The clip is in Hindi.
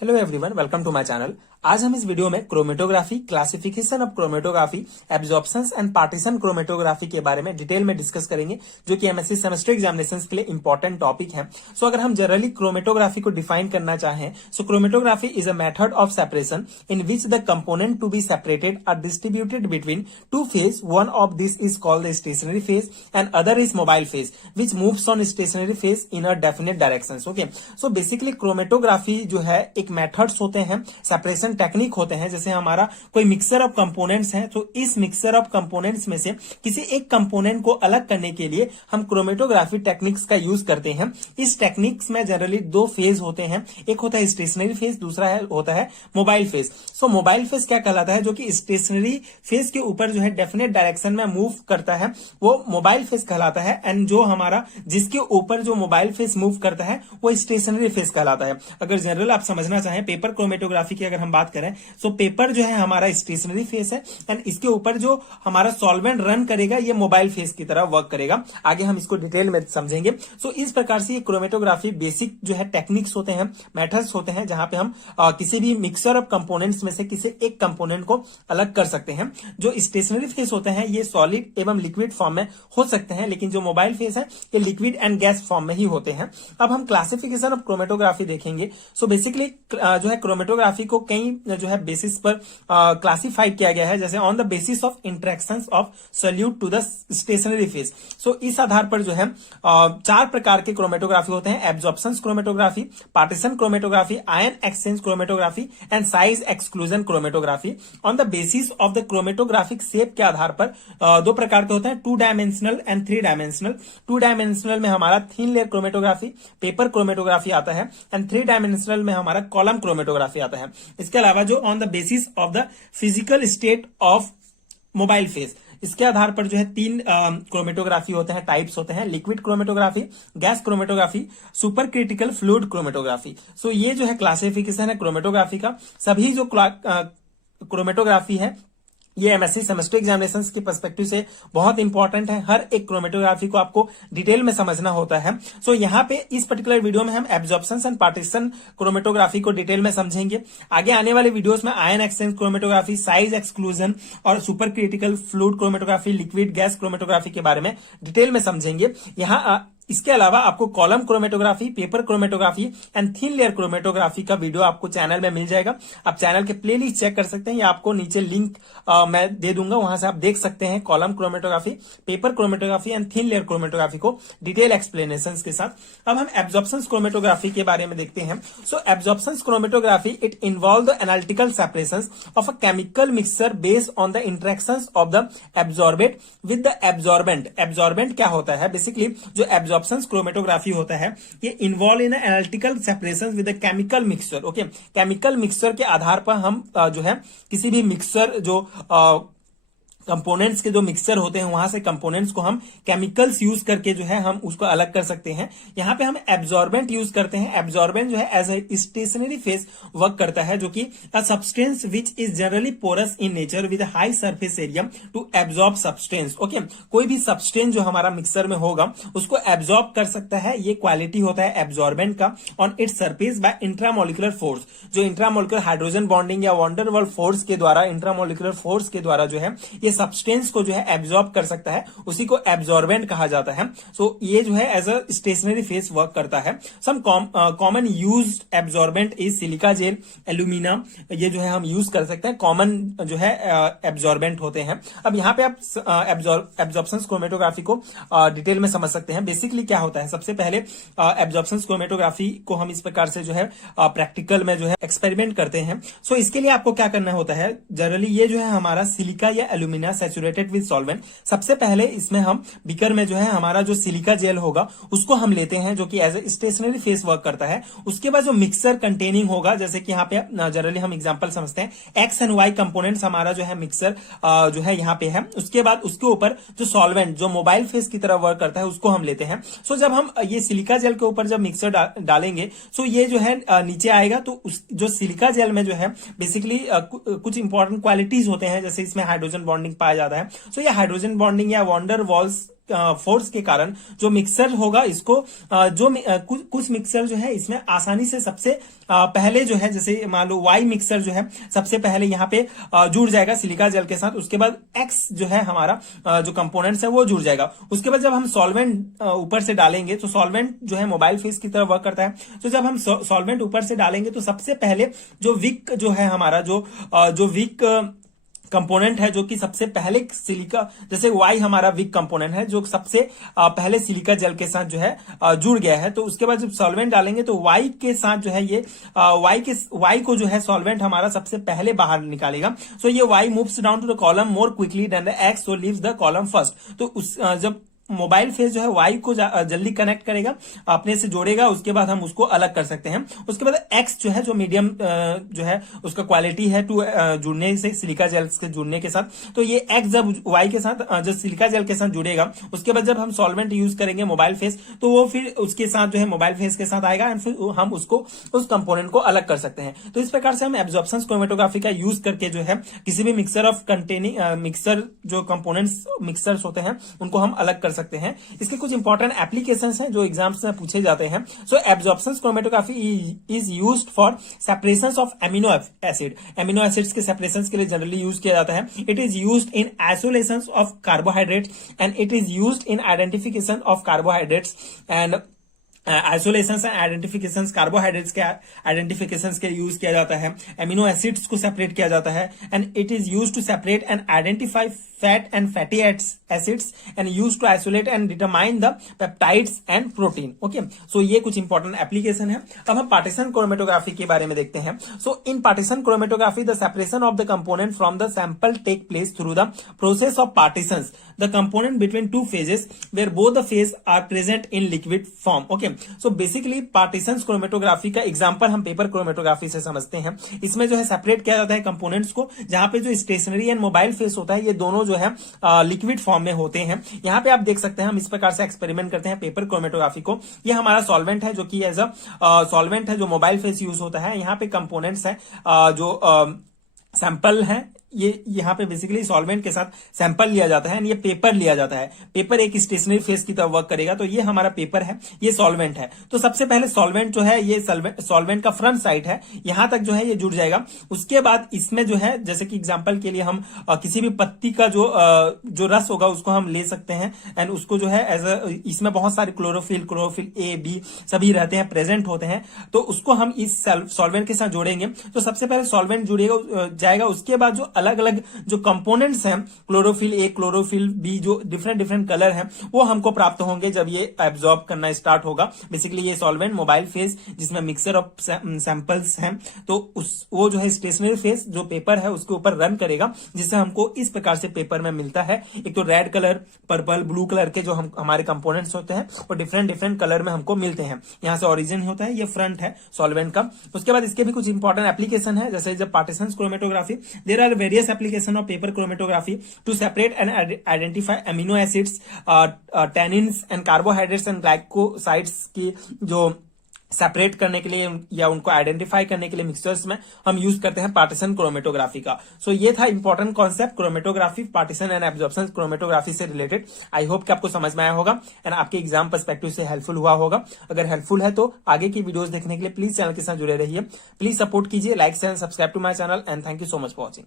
Hello everyone, welcome to my channel. आज हम इस वीडियो में chromatography, classification of chromatography, absorptions and partition chromatography के बारे में डिटेल में डिस्कस करेंगे, जो कि एमएससी सेमेस्टर एग्जामिनेशंस के लिए इंपॉर्टेंट टॉपिक है। सो अगर हम जनरली क्रोमेटोग्राफी को डिफाइन करना चाहें, so chromatography is a method of separation in which the component to be separated are distributed between two phase. One of this is called the stationary phase and other is mobile phase which moves on stationary phase in a definite direction. Okay, so basically chromatography जो है एक मेथड्स होते हैं, सेपरेशन टेक्निक होते हैं। जैसे हमारा कोई मिक्सर ऑफ कंपोनेंट्स है, तो इस मिक्सर ऑफ कंपोनेंट्स में से किसी एक कंपोनेंट को अलग करने के लिए हम क्रोमेटोग्राफी टेक्निक्स का यूज करते हैं। इस टेक्निक्स में जनरली दो फेज होते हैं, एक होता है स्टेशनरी फेज, दूसरा होता है मोबाइल फेज। सो मोबाइल फेज क्या कहलाता है? जो कि स्टेशनरी फेज के ऊपर जो है डेफिनेट डायरेक्शन में मूव करता है, वो मोबाइल फेज कहलाता है। एंड जो हमारा जिसके ऊपर जो मोबाइल फेज मूव करता है वो स्टेशनरी फेज कहलाता है। अगर जनरल आप समझना चाहें पेपर क्रोमेटोग्राफी की अगर हम बात करें, सो पेपर जो है हमारा स्टेशनरी फेज है एंड इसके ऊपर जो हमारा सॉल्वेंट रन करेगा ये मोबाइल फेज की तरह वर्क करेगा। आगे हम इसको डिटेल में समझेंगे। सो इस प्रकार से ये क्रोमेटोग्राफी बेसिक जो है टेक्निक्स होते हैं, मेथड्स होते हैं, जहां पे हम किसी भी मिक्सर ऑफ कंपोनेंट्स में से किसी एक कंपोनेंट को अलग कर सकते हैं। जो स्टेशनरी फेज होते हैं ये सॉलिड एवं लिक्विड फॉर्म में हो सकते हैं, लेकिन जो मोबाइल फेज है ये लिक्विड एंड गैस फॉर्म में ही होते हैं। अब हम क्लासिफिकेशन ऑफ क्रोमेटोग्राफी देखेंगे। सो बेसिकली जो है क्रोमेटोग्राफी को कई जो है बेसिस पर क्लासिफाई किया गया है, जैसे on the basis of interactions of solute to the stationary phase. So इस आधार पर जो है चार प्रकार के क्रोमेटोग्राफी होते हैं: absorptions chromatography, partition chromatography, ion exchange chromatography and size exclusion chromatography. On the basis of the chromatographic shape के आधार पर दो प्रकार के होते हैं, 2 डायमेंशनल एंड 3 डायमेंशनल। 2 डायमेंशनल में हमारा thin layer chromatography, paper chromatography आता है एंड 3 डायमेंशनल में हमारा कॉलम क्रोमेटोग्राफी आता है। इसके अलावा जो on the basis of the physical state of mobile phase, इसके आधार पर जो है 3 क्रोमेटोग्राफी होते हैं, टाइप्स होते हैं: liquid chromatography, gas chromatography, super critical fluid chromatography. So ये जो है क्लासिफिकेशन है क्रोमेटोग्राफी का। सभी जो क्रोमेटोग्राफी है ये एमएससी सेमेस्टर एग्जामिनेशंस के पर्सपेक्टिव से बहुत इंपॉर्टेंट है। हर एक क्रोमेटोग्राफी को आपको डिटेल में समझना होता है। सो यहाँ पे इस पर्टिकुलर वीडियो में हम एब्जॉर्प्शंस एंड पार्टीशन क्रोमेटोग्राफी को डिटेल में समझेंगे। आगे आने वाले वीडियोस में ion exchange chromatography, size exclusion और super critical fluid chromatography, liquid gas chromatography के बारे में डिटेल में समझेंगे। यहाँ इसके अलावा आपको column chromatography, paper chromatography and thin layer chromatography का वीडियो आपको चैनल में मिल जाएगा। आप चैनल के प्लेलिस्ट चेक कर सकते हैं या आपको नीचे लिंक मैं दे दूंगा, वहां से आप देख सकते हैं column chromatography, paper chromatography and thin layer chromatography को डिटेल एक्सप्लेनेशंस के साथ। अब हम एब्जॉर्प्शंस क्रोमेटोग्राफी के बारे में देखते हैं। So absorptions chromatography it involve the analytical separations of a chemical mixture based on the interactions of the absorbate with the absorbent. Absorbent क्या होता है? बेसिकली जो एब्जॉर्प्शंस क्रोमेटोग्राफी होता है ये involve in analytical separations with the chemical mixture. Okay, chemical mixture के आधार पर हम जो है किसी भी मिक्सचर जो कंपोनेंट्स के जो मिक्सचर होते हैं वहां से कंपोनेंट्स को हम केमिकल्स यूज करके जो है हम उसको अलग कर सकते हैं। यहाँ पे हम एब्जॉर्बेंट यूज करते हैं। एब्जॉर्बेंट जो है as a stationary phase work करता है, जो कि a substance which is generally porous in nature with high surface area to absorb substance. Okay, कोई भी सब्सटेंस जो हमारा मिक्सचर में होगा उसको एब्जॉर्ब कर सकता है, ये क्वालिटी होता है एब्जॉर्बेंट का। On its surface by intramolecular force, जो इंट्रामोलिकुलर हाइड्रोजन बॉन्डिंग या वॉन्डर वाल फोर्स के द्वारा, इंट्रामोलिकुलर फोर्स के द्वारा जो है ये सब्सटेंस को जो है एब्जॉर्ब कर सकता है, उसी को एब्जॉर्बेंट कहा जाता है। सो ये जो है as a stationary phase work करता है। Some common used absorbent is silica gel, alumina, ये जो है हम यूज कर सकते हैं, कॉमन जो है एब्जॉर्बेंट होते हैं। अब यहाँ पे आप एब्जॉर्प्शंस क्रोमेटोग्राफी को डिटेल में समझ सकते हैं। बेसिकली क्या होता है, सबसे पहले एब्जॉर्प्शंस क्रोमेटोग्राफी को हम इस प्रकार से जो है प्रैक्टिकल में जो है एक्सपेरिमेंट करते हैं। सो इसके लिए आपको क्या करना होता है, जनरली ये जो है हमारा सिलिका या एल्यूमिना सैचुरेटेड विद सॉल्वेंट। सबसे पहले इसमें हम बीकर में जो है हमारा जो सिलिका जेल होगा उसको हम लेते हैं, जो कि as a stationary phase work करता है। उसके बाद जो मिक्सर कंटेनिंग होगा, जैसे कि यहाँ पे जनरली हम एग्जांपल समझते हैं एक्स एंड वाई कंपोनेंट्स, हमारा जो है मिक्सर जो है यहाँ पे है। उसके बाद उसके ऊपर जो सॉल्वेंट जो मोबाइल फेस की तरह वर्क करता है उसको हम लेते हैं। सो जब हम ये सिलिका जेल के ऊपर जब मिक्सर डालेंगे, सो ये जो है नीचे आएगा, तो जो सिलिका जेल में जो है बेसिकली कुछ इंपॉर्टेंट क्वालिटीज होते हैं, जैसे इसमें हाइड्रोजन बॉन्डिंग पाया जाता है। सो ये हाइड्रोजन बॉन्डिंग या वॉन्डर वॉल्स फोर्स के कारण जो मिक्सर होगा इसको कुछ मिक्सर जो है इसमें आसानी से सबसे पहले जो है, जैसे मान लो वाई मिक्सर जो है सबसे पहले यहाँ पे जुड़ जाएगा सिलिका जेल के साथ। उसके बाद एक्स जो है हमारा जो कंपोनेंट्स है वो जुड़ जाएगा। उसके बाद जब हम सॉल्वेंट ऊपर से डालेंगे तो सॉल्वेंट जो है मोबाइल फेस की तरह वर्क करता है। तो जब हम सॉल्वेंट ऊपर से डालेंगे तो सबसे पहले जो विक जो है हमारा जो विक कंपोनेंट है, जो कि सबसे पहले सिलिका, जैसे वाई हमारा वीक कंपोनेंट है जो सबसे पहले सिलिका जेल के साथ जो है जुड़ गया है। तो उसके बाद जब सॉल्वेंट डालेंगे तो वाई के साथ जो है ये वाई को जो है सॉल्वेंट हमारा सबसे पहले बाहर निकालेगा। सो ये Y moves down to the column more quickly then the X, so leaves the column first. तो जब मोबाइल फेस जो है वाई को जल्दी कनेक्ट करेगा, अपने से जोड़ेगा, उसके बाद हम उसको अलग कर सकते हैं। उसके बाद एक्स जो है जो मीडियम जो है उसका क्वालिटी है टू जुड़ने से सिलिका जेल के जुड़ने के साथ। तो ये एक्स जब वाई के साथ जब सिलिका जेल के साथ जुड़ेगा, उसके बाद जब हम सॉल्वेंट यूज करेंगे मोबाइल फेस तो वो फिर उसके साथ जो है मोबाइल फेस के साथ आएगा एंड फिर हम उसको उस कंपोनेंट को अलग कर सकते हैं। तो इस प्रकार से हम एब्जॉर्प्शन क्रोमेटोग्राफी का यूज करके जो है किसी भी मिक्सर ऑफ कंटेनिंग मिक्सर जो कंपोनेंट्स मिक्सर्स होते हैं उनको हम अलग कर सकते हैं। इसके कुछ इंपॉर्टेंट एप्लीकेशंस हैं जो एग्जाम्स में पूछे जाते हैं। So absorption chromatography is used for separation of amino acid. Amino acids के सेपरेशन के लिए जनरली यूज किया जाता है। It is used in isolation of carbohydrates and it is used in identification of carbohydrates and isolation and identification. Carbohydrates के आइडेंटिफिकेशन के यूज किया जाता है। एमिनो एसिड्स को सेपरेट किया जाता है and it is use to separate and identify fat and fatty acids and use to isolate and determine the peptides and protein. Okay, so ये कुछ इंपॉर्टेंट एप्लीकेशन है। अब हम पार्टीशन क्रोमेटोग्राफी के बारे में देखते हैं। So in partition chromatography the separation of the component from the sample take place through the process of partitions the component between two phases where both the phase are present in liquid form. Okay, so basically partition chromatography का एग्जांपल हम पेपर क्रोमेटोग्राफी से समझते हैं। इसमें जो है सेपरेट किया जाता है कंपोनेंट्स को, जहां पे जो स्टेशनरी एंड मोबाइल फेस होता है ये दोनों जो है लिक्विड फॉर्म में होते हैं। यहाँ पे आप देख सकते हैं हम इस प्रकार से एक्सपेरिमेंट करते हैं पेपर क्रोमेटोग्राफी को। ये हमारा सॉल्वेंट है जो कि एज अ सॉल्वेंट है जो मोबाइल फेस यूज होता है। यहाँ पे कंपोनेंट्स है जो सैंपल है, ये यहाँ पे बेसिकली सॉल्वेंट के साथ सैंपल लिया जाता है एंड ये पेपर लिया जाता है। पेपर एक स्टेशनरी फेस की तरह वर्क करेगा। तो ये हमारा पेपर है, ये सॉल्वेंट है। तो सबसे पहले सॉल्वेंट जो है ये सॉल्वेंट का फ्रंट साइड है, यहां तक जो है ये जुड़ जाएगा। उसके बाद इसमें जो है जैसे कि एग्जांपल के लिए हम किसी भी पत्ती का जो रस होगा उसको हम ले सकते हैं एंड उसको जो है एज इसमें बहुत सारे क्लोरोफिल ए बी सभी रहते हैं, प्रेजेंट होते हैं। तो उसको हम इस सॉल्वेंट के साथ जोड़ेंगे। तो सबसे पहले सॉल्वेंट जुड़ेगा जाएगा, उसके बाद जो अलग अलग जो कंपोनेंट्स हैं क्लोरोफिल ए क्लोरोफिल बी जो डिफरेंट कलर हैं वो हमको प्राप्त होंगे जब ये एब्जॉर्ब करना स्टार्ट होगा। बेसिकली ये सॉल्वेंट मोबाइल फेज जिसमें मिक्सर ऑफ सैंपल्स हैं तो वो जो है स्टेशनरी फेज जो पेपर है उसके ऊपर रन करेगा, जिससे हमको इस प्रकार से पेपर में मिलता है। एक तो red colour, purple, blue colour के जो हमारे कंपोनेंट्स होते हैं वो डिफरेंट कलर में हमको मिलते हैं। यहां से ओरिजिन होता है, ये फ्रंट है सॉल्वेंट का। उसके बाद इसके भी कुछ इंपॉर्टेंट एप्लीकेशन है, जैसे जब partition chromatography there are various application of paper chromatography to separate and identify amino acids, tannins and carbohydrates and glycosides की जो सेपरेट करने के लिए या उनको आइडेंटिफाई करने के लिए मिक्सचर्स में हम यूज करते हैं पार्टीशन क्रोमेटोग्राफी का। सो ये था important concept chromatography, partition and absorption chromatography से रिलेटेड। आई होप कि आपको समझ में आया होगा एंड आपके एग्जाम पर्सपेक्टिव से हेल्पफुल हुआ होगा। अगर हेल्पफुल है तो आगे की वीडियोस देखने के लिए प्लीज चैनल के साथ जुड़े रहिए। प्लीज सपोर्ट कीजिए, like and subscribe to my channel and thank you so much for watching.